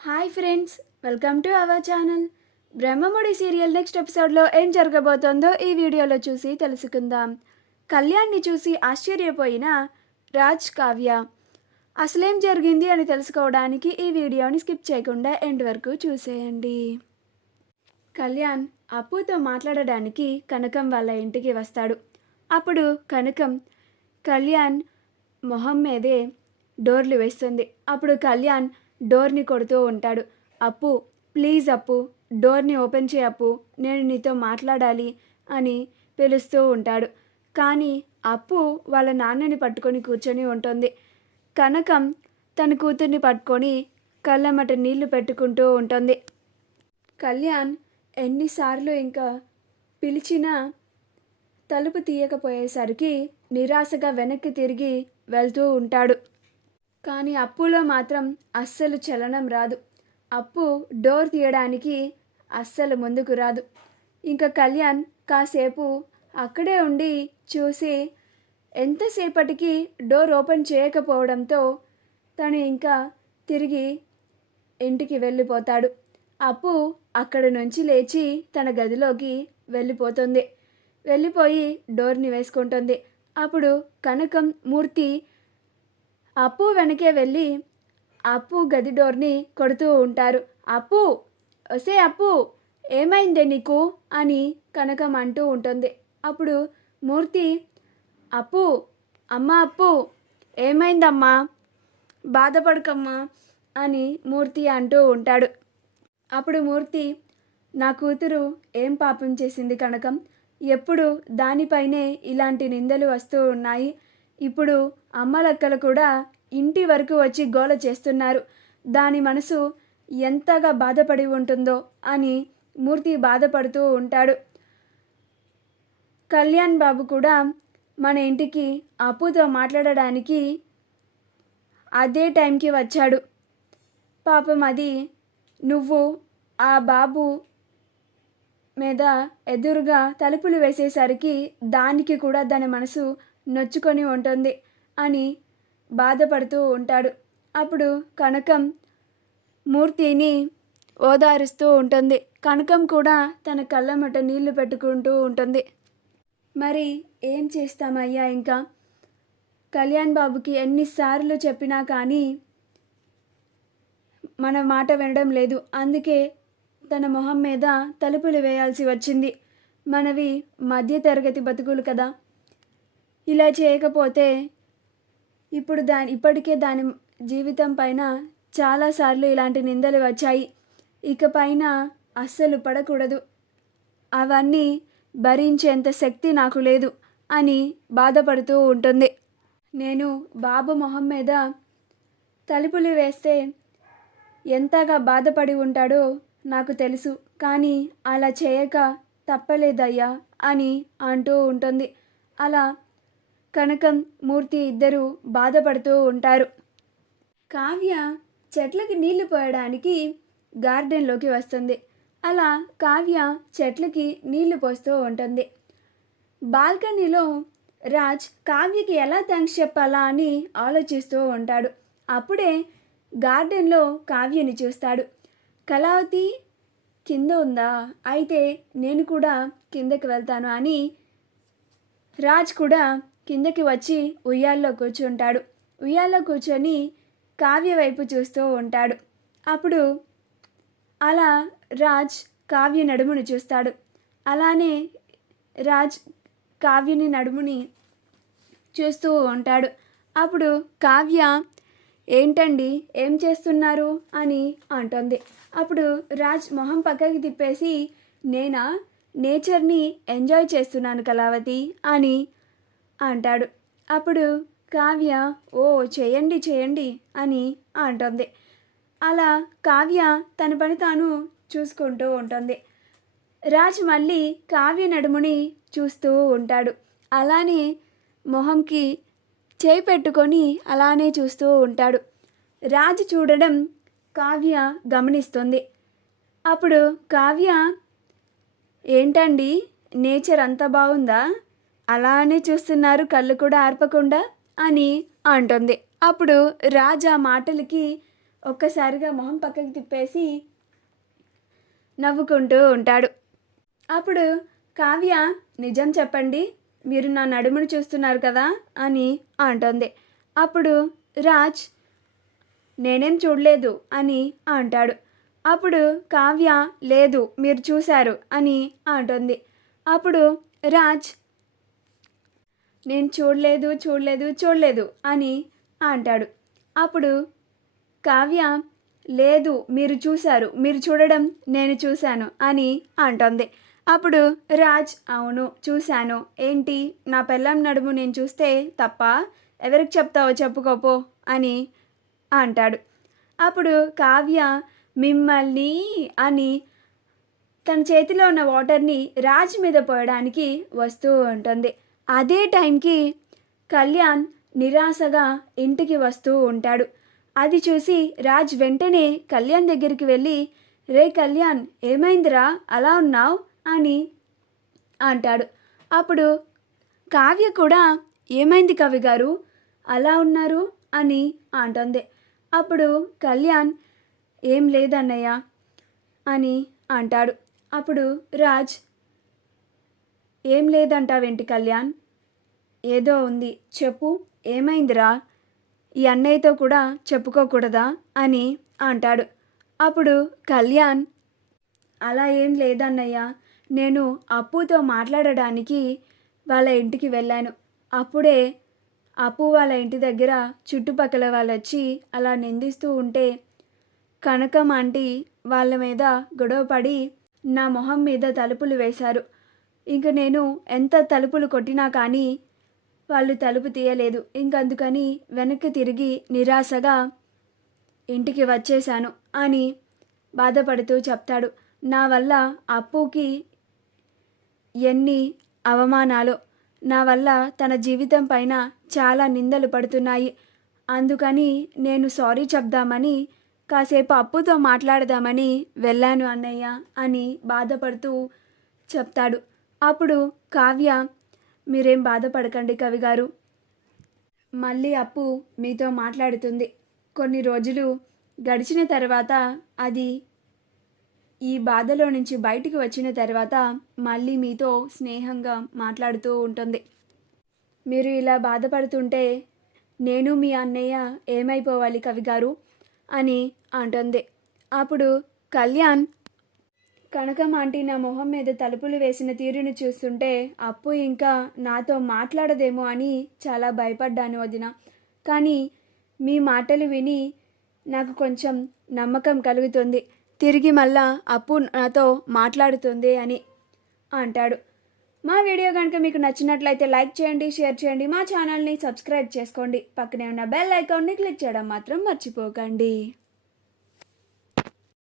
Hi friends, welcome to our channel. Brahmamudi serial next ఎపిసోడ్లో ఏం జరగబోతోందో ఈ వీడియోలో చూసి తెలుసుకుందాం. కళ్యాణ్ని చూసి ఆశ్చర్యపోయిన రాజ్, కావ్య అసలేం జరిగింది అని తెలుసుకోవడానికి ఈ వీడియోని స్కిప్ చేయకుండా ఎండ్ వరకు చూసేయండి. కళ్యాణ్ అప్పుతో మాట్లాడడానికి కనకం వాళ్ళ ఇంటికి వస్తాడు. అప్పుడు కనకం కళ్యాణ్ మొహం మీదే డోర్లు వేస్తుంది. అప్పుడు కళ్యాణ్ డోర్ని కొడుతూ ఉంటాడు. అప్పు, ప్లీజ్ అప్పు, డోర్ని ఓపెన్ చేయి అప్పు, నేను నీతో మాట్లాడాలి అని పిలుస్తూ ఉంటాడు. కానీ అప్పు వాళ్ళ నాన్నని పట్టుకొని కూర్చొని ఉంటుంది. కనకం తన కూతుర్ని పట్టుకొని కళ్ళమ్మట నీళ్లు పెట్టుకుంటూ ఉంటుంది. కళ్యాణ్ ఎన్నిసార్లు ఇంకా పిలిచినా తలుపు తీయకపోయేసరికి నిరాశగా వెనక్కి తిరిగి వెళ్తూ ఉంటాడు. కానీ అప్పులో మాత్రం అస్సలు చలనం రాదు. అప్పు డోర్ తీయడానికి అస్సలు ముందుకు రాదు. ఇంకా కళ్యాణ్ కాసేపు అక్కడే ఉండి చూసి ఎంతసేపటికి డోర్ ఓపెన్ చేయకపోవడంతో తను ఇంకా తిరిగి ఇంటికి వెళ్ళిపోతాడు. అప్పు అక్కడి నుంచి లేచి తన గదిలోకి వెళ్ళిపోతుంది. వెళ్ళిపోయి డోర్ని వేసుకుంటుంది. అప్పుడు కనకం, మూర్తి అప్పు వెనకే వెళ్ళి అప్పు గది డోర్ని కొడుతూ ఉంటారు. అప్పు, ఒసే అప్పు, ఏమైందే నీకు అని కనకం అంటూ ఉంటుంది. అప్పుడు మూర్తి, అప్పు, అమ్మ అప్పు, ఏమైందమ్మా, బాధపడకమ్మా అని మూర్తి అంటూ ఉంటాడు. అప్పుడు మూర్తి, నా కూతురు ఏం పాపం చేసింది కనకం, ఎప్పుడు దానిపైనే ఇలాంటి నిందలు వస్తూ ఉన్నాయి. ఇప్పుడు అమ్మలక్కలు కూడా ఇంటి వరకు వచ్చి గోల చేస్తున్నారు. దాని మనసు ఎంతగా బాధపడి ఉంటుందో అని మూర్తి బాధపడుతూ ఉంటాడు. కళ్యాణ్ బాబు కూడా మన ఇంటికి అప్పుతో మాట్లాడడానికి అదే టైంకి వచ్చాడు. పాపం అది నువ్వు ఆ బాబు మీద ఎదురుగా తలుపులు వేసేసరికి దానికి కూడా దాని మనసు నొచ్చుకొని ఉంటుంది అని బాధపడుతూ ఉంటాడు. అప్పుడు కనకం మూర్తిని ఓదారుస్తూ ఉంటుంది. కనకం కూడా తన కళ్ళమట నీళ్లు పెట్టుకుంటూ ఉంటుంది. మరి ఏం చేస్తామయ్యా, ఇంకా కళ్యాణ్ బాబుకి ఎన్నిసార్లు చెప్పినా కానీ మన మాట వినడం లేదు. అందుకే తన మొహం మీద తలుపులు వేయాల్సి వచ్చింది. మనవి మధ్యతరగతి బతుకులు కదా. ఇలా చేయకపోతే ఇప్పటికే దాని జీవితం పైన చాలాసార్లు ఇలాంటి నిందలు వచ్చాయి. ఇకపైన అస్సలు పడకూడదు. అవన్నీ భరించేంత శక్తి నాకు లేదు అని బాధపడుతూ ఉంటుంది. నేను బాబు మొహం మీద తలుపులు వేస్తే ఎంతగా బాధపడి ఉంటాడో నాకు తెలుసు. కానీ అలా చేయక తప్పలేదయ్యా అని అంటూ ఉంటుంది. అలా కనకం, మూర్తి ఇద్దరు బాధపడుతూ ఉంటారు. కావ్య చెట్లకి నీళ్లు పోయడానికి గార్డెన్లోకి వస్తుంది. అలా కావ్య చెట్లకి నీళ్లు పోస్తూ ఉంటుంది. బాల్కనీలో రాజ్ కావ్యకి ఎలా థ్యాంక్స్ చెప్పాలా అని ఆలోచిస్తూ ఉంటాడు. అప్పుడే గార్డెన్లో కావ్యని చూస్తాడు. కళావతి కింద ఉందా, అయితే నేను కూడా కిందకి వెళ్తాను అని రాజ్ కూడా కిందకి వచ్చి ఉయ్యాల్లో కూర్చుంటాడు. ఉయ్యాల్లో కూర్చొని కావ్య వైపు చూస్తూ ఉంటాడు. అప్పుడు అలా రాజ్ కావ్య నడుముని చూస్తాడు. అలానే రాజ్ కావ్యని నడుముని చూస్తూ ఉంటాడు. అప్పుడు కావ్య, ఏంటండి, ఏం చేస్తున్నారు అని అంటుంది. అప్పుడు రాజ్ మొహం పక్కకి తిప్పేసి, నేనా నేచర్ని ఎంజాయ్ చేస్తున్నాను కళావతి అని అంటాడు. అప్పుడు కావ్య, ఓ చేయండి చేయండి అని అంటుంది. అలా కావ్య తన పని తాను చూసుకుంటూ ఉంటుంది. రాజ్ మళ్ళీ కావ్య నడుముని చూస్తూ ఉంటాడు. అలానే మొహంకి చేయి పెట్టుకొని అలానే చూస్తూ ఉంటాడు. రాజ్ చూడడం కావ్య గమనిస్తుంది. అప్పుడు కావ్య, ఏంటండి, నేచర్ అంత బాగుందా, అలానే చూస్తున్నారు కళ్ళు కూడా ఆర్పకుండా అని అంటుంది. అప్పుడు రాజ్ ఆ మాటలకి ఒక్కసారిగా మొహం పక్కకి తిప్పేసి నవ్వుకుంటూ ఉంటాడు. అప్పుడు కావ్య, నిజం చెప్పండి, మీరు నా నడుమును చూస్తున్నారు కదా అని అంటుంది. అప్పుడు రాజ్, నేనేం చూడలేదు అని అంటాడు. అప్పుడు కావ్య, లేదు మీరు చూశారు అని అంటుంది. అప్పుడు రాజ్, నేను చూడలేదు చూడలేదు చూడలేదు అని అంటాడు. అప్పుడు కావ్య, లేదు మీరు చూశారు, మీరు చూడడం నేను చూశాను అని అంటుంది. అప్పుడు రాజ్, అవును చూశాను, ఏంటి నా పెళ్ళాం నడుము నేను చూస్తే తప్ప, ఎవరికి చెప్తావో చెప్పుకోపో అని అంటాడు. అప్పుడు కావ్య మిమ్మల్ని అని తన చేతిలో ఉన్న వాటర్ని రాజ్ మీద పోయడానికి వస్తూ ఉంటుంది. అదే టైంకి కళ్యాణ్ నిరాశగా ఇంటికి వస్తూ ఉంటాడు. అది చూసి రాజ్ వెంటనే కళ్యాణ్ దగ్గరికి వెళ్ళి, రే కళ్యాణ్, ఏమైందిరా అలా ఉన్నావు అని అంటాడు. అప్పుడు కావ్య కూడా, ఏమైంది కవి గారు అలా ఉన్నారు అని అంటుంది. అప్పుడు కళ్యాణ్, ఏం లేదన్నయ్య అని అంటాడు. అప్పుడు రాజ్, ఏం లేదంటావేంటి కళ్యాణ్, ఏదో ఉంది చెప్పు, ఏమైందిరా, ఈ అన్నయ్యతో కూడా చెప్పుకోకూడదా అని అంటాడు. అప్పుడు కళ్యాణ్, అలా ఏం లేదన్నయ్య, నేను అప్పుతో మాట్లాడడానికి వాళ్ళ ఇంటికి వెళ్ళాను. అప్పుడే అప్పు వాళ్ళ ఇంటి దగ్గర చుట్టుపక్కల వాళ్ళు వచ్చి అలా నిందిస్తూ ఉంటే కనకం ఆంటీ వాళ్ళ మీద గొడవపడి నా మొహం మీద తలుపులు వేశారు. ఇంక నేను ఎంత తలుపులు కొట్టినా కానీ వాళ్ళు తలుపు తీయలేదు. ఇంకందుకని వెనక్కి తిరిగి నిరాశగా ఇంటికి వచ్చేశాను అని బాధపడుతూ చెప్తాడు. నా వల్ల అప్పుకి ఎన్ని అవమానాలు, నా వల్ల తన జీవితం పైన చాలా నిందలు పడుతున్నాయి. అందుకని నేను సారీ చెప్దామని కాసేపు అప్పుతో మాట్లాడదామని వెళ్ళాను అన్నయ్య అని బాధపడుతూ చెప్తాడు. అప్పుడు కావ్య, మీరేం బాధపడకండి కవిగారు, మళ్ళీ అప్పు మీతో మాట్లాడుతుంది. కొన్ని రోజులు గడిచిన తర్వాత అది ఈ బాధలో నుంచి బయటికి వచ్చిన తర్వాత మళ్ళీ మీతో స్నేహంగా మాట్లాడుతూ ఉంటుంది. మీరు ఇలా బాధపడుతుంటే నేను మీ అన్నయ్య ఏమైపోవాలి కవిగారు అని అంటుంది. అప్పుడు కళ్యాణ్, కనకం ఆంటీ నా మొహం మీద తలుపులు వేసిన తీరును చూస్తుంటే అప్పు ఇంకా నాతో మాట్లాడదేమో అని చాలా భయపడ్డాను వదిన. కానీ మీ మాటలు విని నాకు కొంచెం నమ్మకం కలుగుతుంది, తిరిగి మళ్ళా అప్పు నాతో మాట్లాడుతుంది అని అంటాడు. మా వీడియో కనుక మీకు నచ్చినట్లయితే లైక్ చేయండి, షేర్ చేయండి, మా ఛానల్ని సబ్స్క్రైబ్ చేసుకోండి, పక్కనే ఉన్న బెల్ ఐకాన్ని క్లిక్ చేయడం మాత్రం మర్చిపోకండి.